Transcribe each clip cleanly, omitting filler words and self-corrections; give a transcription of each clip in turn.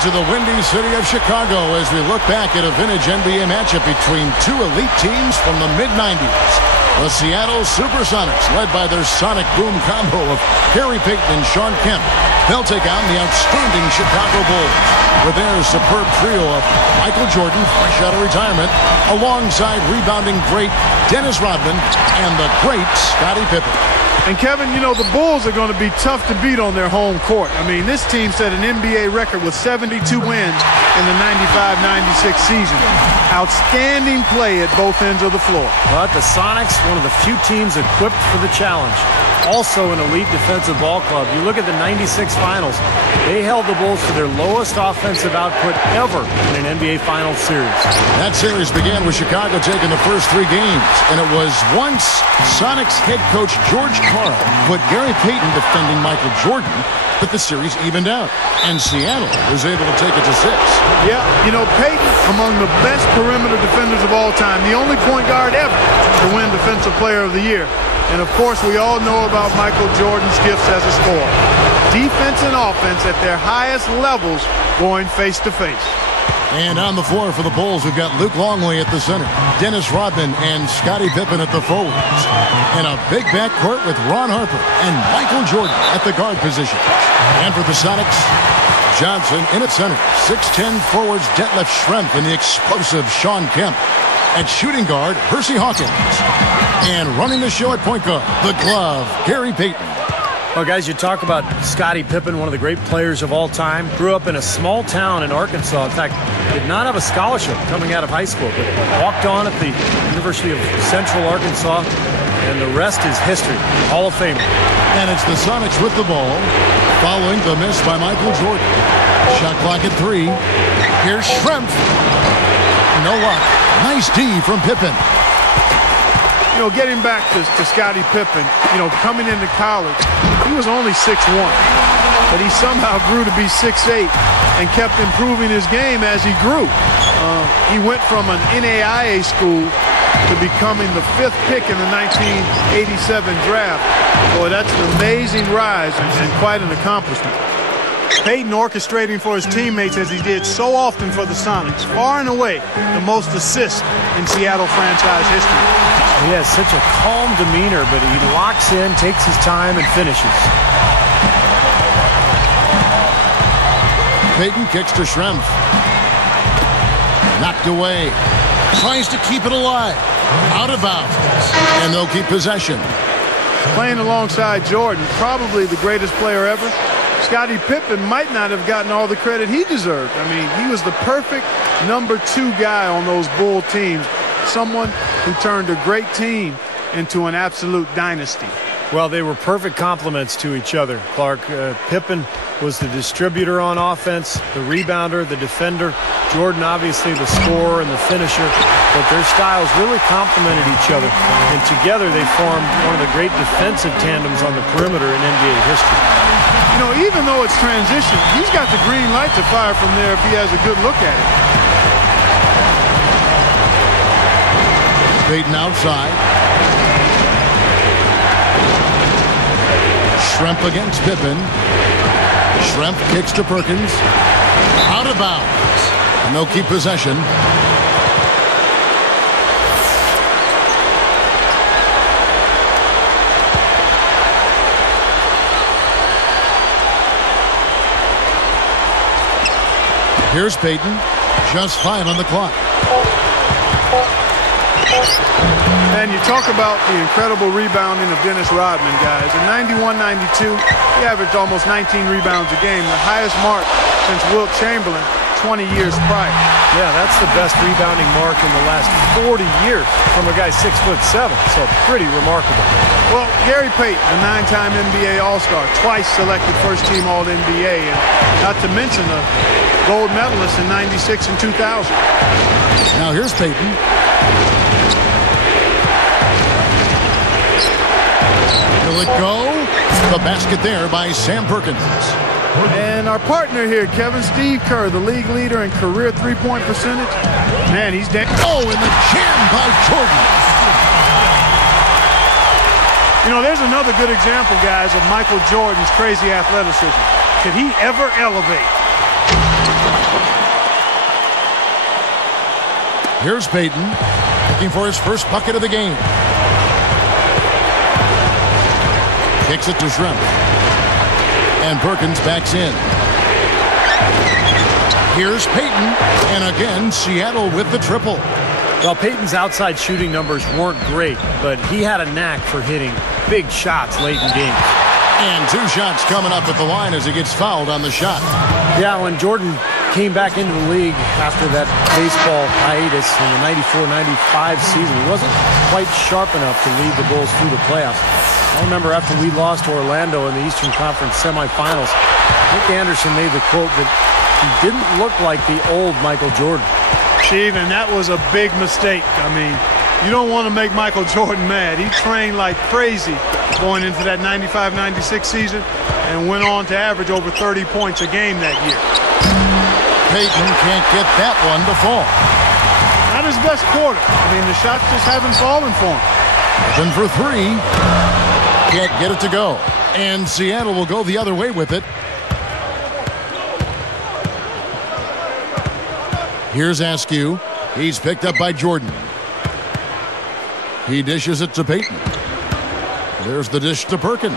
To the windy city of Chicago as we look back at a vintage NBA matchup between two elite teams from the mid-90s. The Seattle Supersonics, led by their sonic boom combo of Gary Payton and Shawn Kemp. They'll take on the outstanding Chicago Bulls with their superb trio of Michael Jordan, fresh out of retirement, alongside rebounding great Dennis Rodman and the great Scottie Pippen. And Kevin, you know, the Bulls are going to be tough to beat on their home court. I mean, this team set an NBA record with 72 wins in the 95-96 season. Outstanding play at both ends of the floor. But the Sonics, one of the few teams equipped for the challenge. Also an elite defensive ball club. You look at the 96 finals, they held the Bulls to their lowest offensive output ever in an NBA Finals series. That series began with Chicago taking the first three games, and it was once Sonics head coach George Karl put Gary Payton defending Michael Jordan that the series evened out, and Seattle was able to take it to 6. Yeah, you know, Payton, among the best perimeter defenders of all time, the only point guard ever to win Defensive Player of the Year. And, of course, we all know about Michael Jordan's gifts as a scorer. Defense and offense at their highest levels going face-to-face. And on the floor for the Bulls, we've got Luke Longley at the center, Dennis Rodman and Scottie Pippen at the forwards, and a big backcourt with Ron Harper and Michael Jordan at the guard positions. And for the Sonics, Johnson in at center, 6'10 forwards Detlef Schrempf and the explosive Shawn Kemp. At shooting guard, Hersey Hawkins. And running the show at point guard, the glove, Gary Payton. Well, guys, you talk about Scottie Pippen, one of the great players of all time. Grew up in a small town in Arkansas. In fact, did not have a scholarship coming out of high school, but walked on at the University of Central Arkansas, and the rest is history. Hall of Famer. And it's the Sonics with the ball, following the miss by Michael Jordan. Shot clock at 3. Here's Schrempf. No luck. Nice D from Pippen. You know, getting back to Scottie Pippen, you know, coming into college, he was only 6'1", but he somehow grew to be 6'8", and kept improving his game as he grew. He went from an NAIA school to becoming the 5th pick in the 1987 draft. Boy, that's an amazing rise and quite an accomplishment. Payton orchestrating for his teammates as he did so often for the Sonics. Far and away the most assists in Seattle franchise history. He has such a calm demeanor, but he locks in, takes his time, and finishes. Payton kicks to Schrempf. Knocked away. Tries to keep it alive. Out of bounds. And they'll keep possession. Playing alongside Jordan, probably the greatest player ever, Scottie Pippen might not have gotten all the credit he deserved. I mean, he was the perfect number 2 guy on those Bull teams. Someone who turned a great team into an absolute dynasty. Well, they were perfect complements to each other, Clark. Pippen was the distributor on offense, the rebounder, the defender. Jordan, obviously, the scorer and the finisher. But their styles really complemented each other. And together, they formed one of the great defensive tandems on the perimeter in NBA history. You know, even though it's transition, he's got the green light to fire from there if he has a good look at it. Payton outside. Schrempf against Pippen. Schrempf kicks to Perkins. Out of bounds. And they'll keep possession. Here's Payton. Just 5 on the clock. And you talk about the incredible rebounding of Dennis Rodman, guys. In 91-92, he averaged almost 19 rebounds a game, the highest mark since Wilt Chamberlain 20 years prior. Yeah, that's the best rebounding mark in the last 40 years from a guy 6'7", so pretty remarkable. Well, Gary Payton, a 9-time NBA All-Star, twice selected first-team All-NBA, and not to mention a gold medalist in 96 and 2000. Now here's Payton. Will it go? The basket there by Sam Perkins. And our partner here, Kevin, Steve Kerr, the league leader in career three-point percentage. Man, he's dead. Oh, and the jam by Jordan. You know, there's another good example, guys, of Michael Jordan's crazy athleticism. Could he ever elevate? Here's Payton, looking for his first bucket of the game. Kicks it to Shrimp. And Perkins backs in. Here's Payton, and again, Seattle with the triple. Well, Payton's outside shooting numbers weren't great, but he had a knack for hitting big shots late in games. And 2 shots coming up at the line as he gets fouled on the shot. Yeah, when Jordan came back into the league after that baseball hiatus in the 94-95 season, he wasn't quite sharp enough to lead the Bulls through the playoffs. I remember after we lost to Orlando in the Eastern Conference semifinals, Nick Anderson made the quote that he didn't look like the old Michael Jordan. Steve, and that was a big mistake. I mean, you don't want to make Michael Jordan mad. He trained like crazy going into that 95-96 season and went on to average over 30 points a game that year. Payton can't get that one to fall. Not his best quarter. I mean, the shots just haven't fallen for him. Open for 3. Can't get it to go. And Seattle will go the other way with it. Here's Askew. He's picked up by Jordan. He dishes it to Payton. There's the dish to Perkins.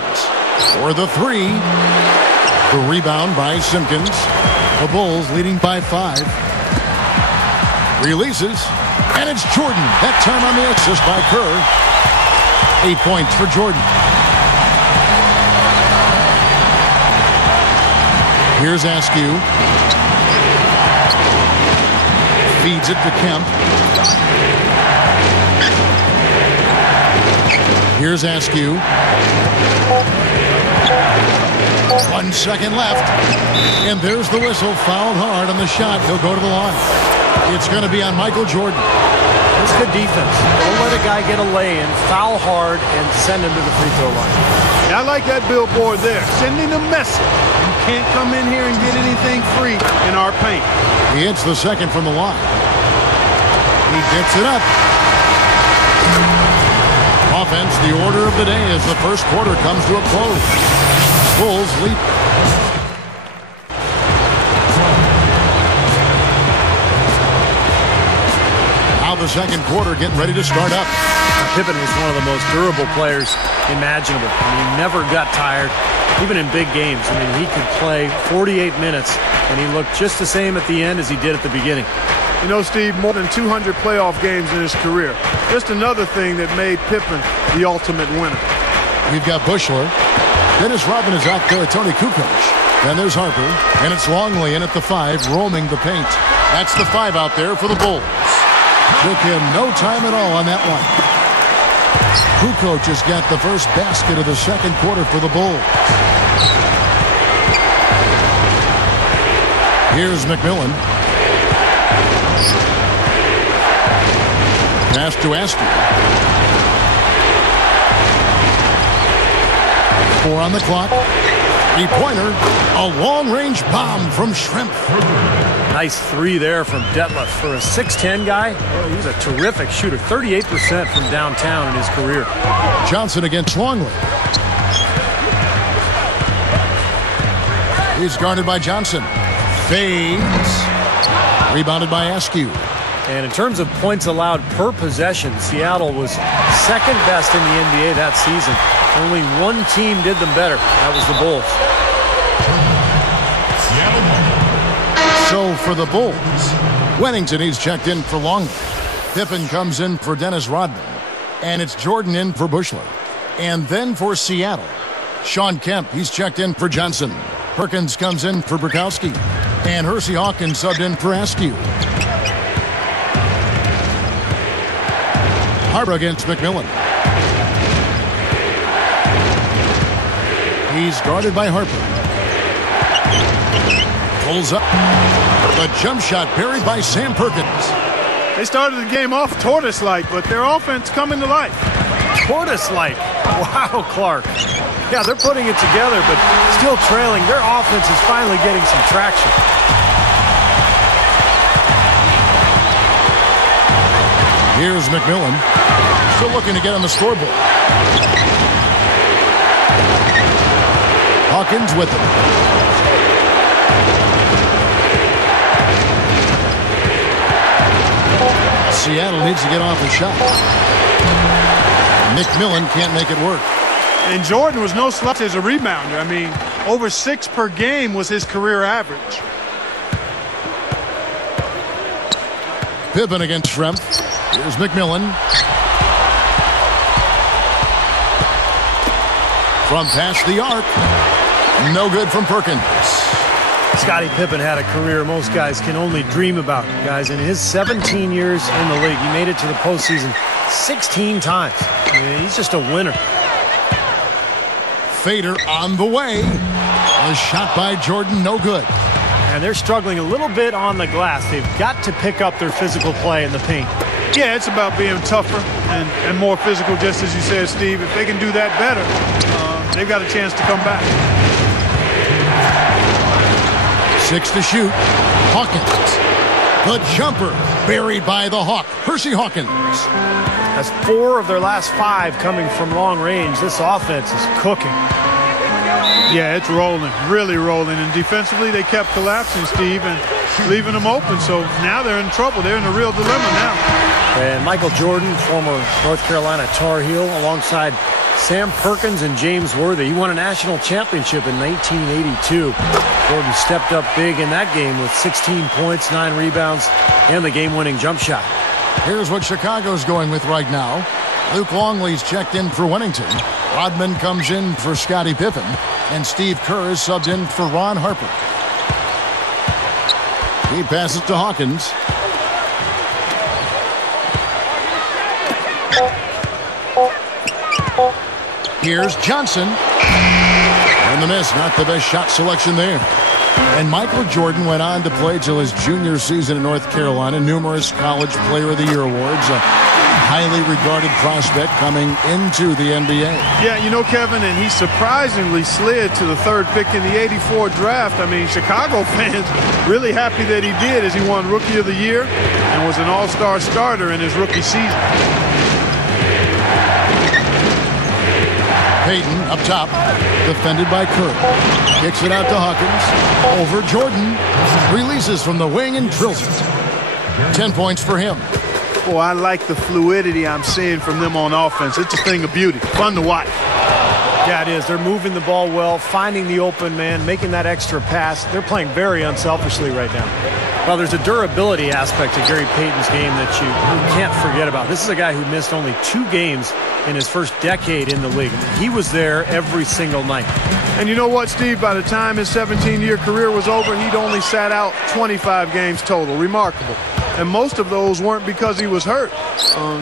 For the 3. The rebound by Simpkins. The Bulls leading by 5. Releases. And it's Jordan. That time on the assist by Kerr. 8 points for Jordan. Here's Askew. Feeds it to Kemp. Here's Askew. 1 second left. And there's the whistle. Fouled hard on the shot. He'll go to the line. It's going to be on Michael Jordan. That's good defense. Don't let a guy get a lay-in, foul hard, and send him to the free throw line. I like that billboard there. Sending a message. You can't come in here and get anything free in our paint. He hits the second from the line. He gets it up. Offense, the order of the day as the first quarter comes to a close. Bulls lead. Now the second quarter getting ready to start up. Pippen was one of the most durable players imaginable. I mean, he never got tired, even in big games. I mean, he could play 48 minutes, and he looked just the same at the end as he did at the beginning. You know, Steve, more than 200 playoff games in his career. Just another thing that made Pippen the ultimate winner. We've got Bushler. Dennis Rodman is out there, Tony Kukoc. Then there's Harper, and it's Longley in at the 5, roaming the paint. That's the 5 out there for the Bulls. Took him no time at all on that one. Kukoc has got the first basket of the second quarter for the Bulls. Here's McMillan. Pass to Askew. 4 on the clock. 3-pointer. A long-range bomb from Shrimp. Nice 3 there from Detlef. For a 6'10 guy, oh, he's a terrific shooter. 38% from downtown in his career. Johnson against Longley. He's guarded by Johnson. Fades. Rebounded by Askew. And in terms of points allowed per possession, Seattle was second best in the NBA that season. Only one team did them better. That was the Bulls. So for the Bulls, Wennington, he's checked in for Longley. Pippen comes in for Dennis Rodman. And it's Jordan in for Bushler. And then for Seattle, Sean Kemp, he's checked in for Johnson. Perkins comes in for Bukowski. And Hersey Hawkins subbed in for Askew. Harper against McMillan. He's guarded by Harper. Pulls up. The jump shot buried by Sam Perkins. They started the game off tortoise-like, but their offense coming to life. Tortoise-like. Wow, Clark. Yeah, they're putting it together, but still trailing. Their offense is finally getting some traction. Here's McMillan. Still looking to get on the scoreboard. Hawkins with it. Seattle needs to get off a shot. McMillan can't make it work. And Jordan was no slouch as a rebounder. I mean, over 6 per game was his career average. Pippen against Schrempf. Here's McMillan. From past the arc. No good from Perkins. Scottie Pippen had a career most guys can only dream about. Guys, in his 17 years in the league, he made it to the postseason 16 times. I mean, he's just a winner. Fader on the way. A shot by Jordan, no good. And they're struggling a little bit on the glass. They've got to pick up their physical play in the paint. Yeah, it's about being tougher and more physical, just as you said, Steve. If they can do that better, they've got a chance to come back. 6 to shoot. Hawkins. The jumper buried by the Hawk. Percy Hawkins. That's 4 of their last 5 coming from long range. This offense is cooking. Yeah, it's rolling, really rolling. And defensively, they kept collapsing, Steve, and leaving them open. So now they're in trouble. They're in a real dilemma now. And Michael Jordan, former North Carolina Tar Heel, alongside Sam Perkins and James Worthy. He won a national championship in 1982. Jordan stepped up big in that game with 16 points, 9 rebounds, and the game-winning jump shot. Here's what Chicago's going with right now. Luke Longley's checked in for Winnington. Rodman comes in for Scottie Pippen. And Steve Kerr is subbed in for Ron Harper. He passes to Hawkins. Here's Johnson. And the miss, not the best shot selection there. And Michael Jordan went on to play till his junior season in North Carolina. Numerous College Player of the Year awards. A highly regarded prospect coming into the NBA. Yeah, you know, Kevin, and he surprisingly slid to the 3rd pick in the '84 draft. I mean, Chicago fans really happy that he did, as he won Rookie of the Year and was an all-star starter in his rookie season. Payton up top, defended by Kerr. Kicks it out to Hawkins. Over Jordan. Releases from the wing and drills it. 10 points for him. Boy, I like the fluidity I'm seeing from them on offense. It's a thing of beauty. Fun to watch. Yeah, it is. They're moving the ball well, finding the open man, making that extra pass. They're playing very unselfishly right now. Well, there's a durability aspect to Gary Payton's game that you can't forget about. This is a guy who missed only 2 games in his first decade in the league. I mean, he was there every single night. And you know what, Steve? By the time his 17-year career was over, he'd only sat out 25 games total. Remarkable. And most of those weren't because he was hurt.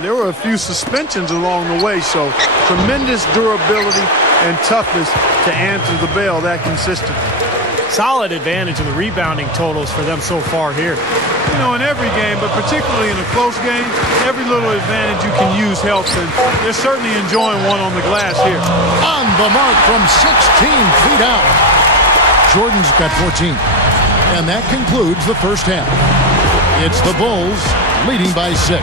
There were a few suspensions along the way, so tremendous durability and toughness to answer the bell that consistent. Solid advantage in the rebounding totals for them so far here. You know, in every game, but particularly in a close game, every little advantage you can use helps, and they're certainly enjoying one on the glass here. On the mark from 16 feet out. Jordan's got 14. And that concludes the first half. It's the Bulls leading by 6.